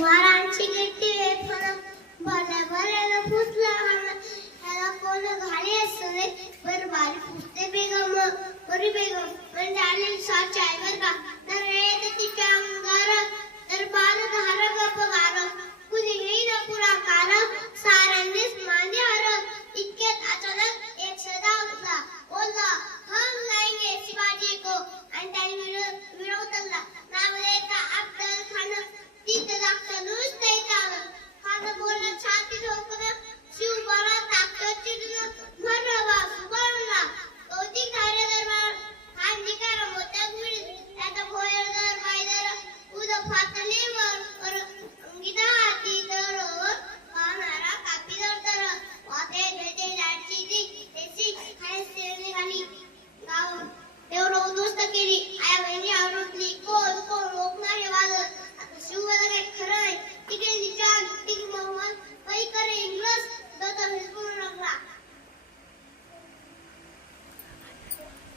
वारांची गिट्टी वेफर भले भले फुसला ह्याला कोण घाली असते बर बारी फुसते बेगम बरी बेगम म्हणजे आले साच आहे बर का तर रेत तिच्या अंगार तर बाल धार गपगार कुणी येईन पुराकार सारांनीच मांदी हर इतक्यात अचानक एक सदा उठला बोलला हम लाएंगे शिवाजी को आणि त्याने विरोधला नाव लेता अफजल खान तिथे दाखल नुसते चालत खान बोलला छाती ठोकून शिव बळा ताकद चिडून मरवा सुबळला कौतिक धारे दरबार खान निकार मोत्या गुळी त्याचा भोयर दर बायदर उद फातली वर अंगिता हाती दर पानारा कापी दर वाते भेटे लाडची दी तेसी खाय सेवणी घाली गाव देवरो उद्ध्वस्त केली आया बहिणी आवडली कोण कोण रोखणारे वादळ आता शिवला काय खरं आहे तिकडे निचान तिकडे मोहम्मद काही करे इंग्रज दोतर हिसकून लागला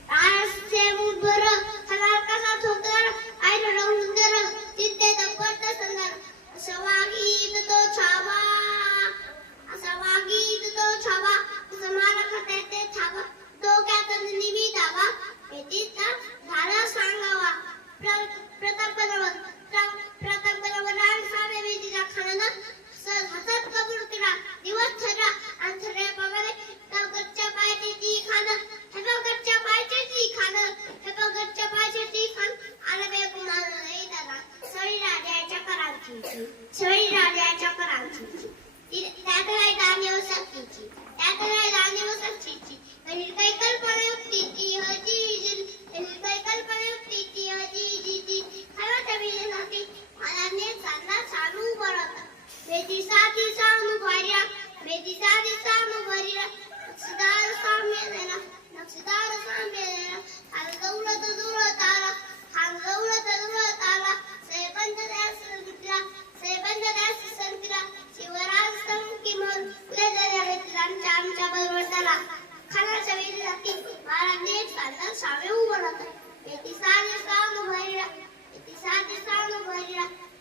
राजसे मुठभर खलार कसा ठोकर आयन राहून दर तिथे दपट संदर सवागीत तो छावा सवागीत तो छावा समारा खाते ते छावा डोक्यात निमी दावा येतीचा झाला सांगावा प्रतापगड रान सामे वेदीचा खाना हातात कबूल केला दिवस ठरला आणि ठरल्या बघाले गच्च्या पायची ती खाना हे गच्च्या पायची ती खाना हे गच्च्या पायची ती खान आला बे गुमान नाही दादा सळी राजाच्या करांची त्यात काय दानिव सक्तीची काही कल्पना युक्तीची हजी काही कल्पना युक्तीची हजी खरं तमिळनाती मला ने चालला चालू बरं बेटी साथी सामू भरिया नक्षदार साम्य देना खाल गौरत दूर तारा सेबंद दास संकिरा शिवराज संकिमन उद्या घेतला आमच्या बरोबर त्याला खानाच्या वेळी जाती मला ने चालला सावे उभं राहत बेटी साथी सामू भरिया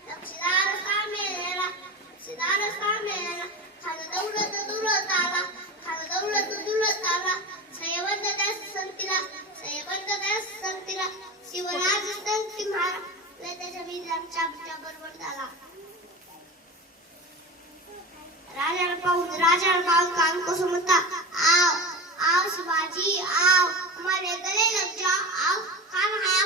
नक्षदार साम्य देना खाल दौलत दूर तारा सेबंद दास संकिरा शिवराज संकी महाराज त्याच्या वेळी आमच्या बरोबर झाला राजाला पाहून कान कसं म्हणता आव शिवाजी आव हमारे गले लग जाओ आव कान हाया